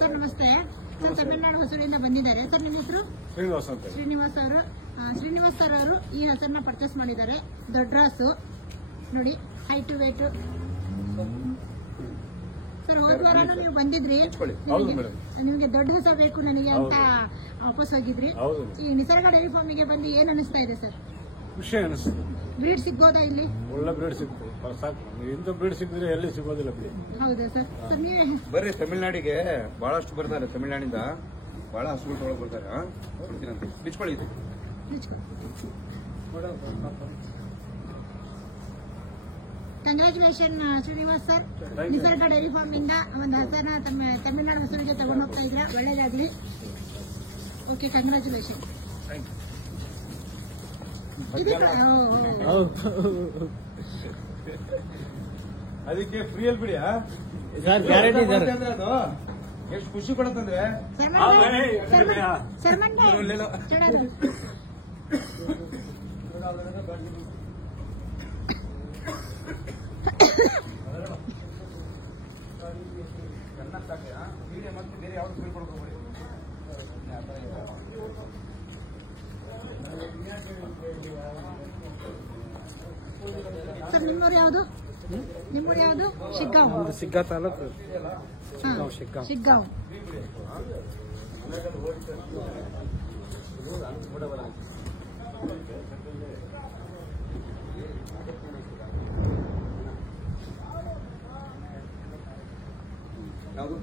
Sir ನಮಸ್ತೆ. Sir Tamil Nadu ಹೊಸೂರಿಂದ ಬಂದಿದ್ದಾರೆ. Sir ನಿಮ್ಮ ಹೆಸರು? ಶ್ರೀನಿವಾಸ್ ಅಂತ. ಶ್ರೀನಿವಾಸ್ ಸರ್ ಅವರು ಈ ಹಸರನ್ನ ಪರ್ಚೇಸ್ ಮಾಡಿದ್ದಾರೆ. ದೊಡ್ಡ ರಾಸು ನೋಡಿ, ಹೈಟ್ ವೇಟ್. ಸರ್ ಹೋದ ವಾರನೂ ನೀವು ಬಂದಿದ್ರಿ, ನಿಮಗೆ ದೊಡ್ಡ ಹಸ ಬೇಕು ನನಗೆ ಅಂತ ವಾಪಸ್ ಹೋಗಿದ್ರಿ. ಈ ನಿಸರ್ಗ ಡೈರಿ ಫಾರ್ಮಿಗೆ ಬಂದು ಏನ್ ಅನಿಸ್ತಾ ಇದೆ ಸರ್? ಖುಷಿ ಅನಿಸ್ತದೆ. ಬ್ರೀಡ್ ಸಿಗ್ಬೋದಾ ಇಲ್ಲಿ? ಒಳ್ಳೆ ಬ್ರೀಡ್ ಸಿಗ್ತದೆ, ಸಾಕು. ಇಂಥ ಬ್ರೀಡ್ ಸಿಕ್ಕಿದ್ರೆ ಎಲ್ಲಿ ಸಿಗೋದಿಲ್ಲ ಬಿಡಿ. ಹೌದಾ ಸರ್? ಸರ್ ನೀವೇ ಬರ್ರಿ, ತಮಿಳ್ನಾಡಿಗೆ ಬಹಳಷ್ಟು ಬರ್ತಾರೆ. ತಮಿಳ್ನಾಡಿಂದ ಬಹಳ ಹಸುಗಳು ತೊಗೊಳಕ್ ಬರ್ತಾರೆ. ಬಿಚ್ಕೊಳ್ಳಿ ಇದು. Congratulation Srinivas sir. ನಿಸರ್ಗ ಡೈರಿ ಫಾರ್ಮ್ ಇಂದ ಒಂದು ಹಸನ ತಮಿಳುನಾಡು ಹಸುವಿಗೆ ತಗೊಂಡು ಹೋಗ್ತಾ ಇದ್ರ. ಒಳ್ಳೇದಾಗ್ಲಿ. Okay, congratulation. ಅದಕ್ಕೆ ಫ್ರೀಯಲ್ಲಿ ಬಿಡಿ. ಎಷ್ಟು ಖುಷಿ ಕೊಡತ್ತಂದ್ರೆ ಬೇರೆ ಯಾವ್ದು ಬೀಳ್ಕೊಡ್ಕೋಬೇಡಿ. ಸರ್ ನಿಮ್ಮೂರು ಯಾವುದು? ನಿಮ್ಮೂರು ಯಾವುದು? ಶಿಗ್ಗಾಂವ್. ಸಿಗ್ಗಾ ತಾಲೂಕು. ಶಿಗ್ಗಾಂವ್. ಯಾವುದು?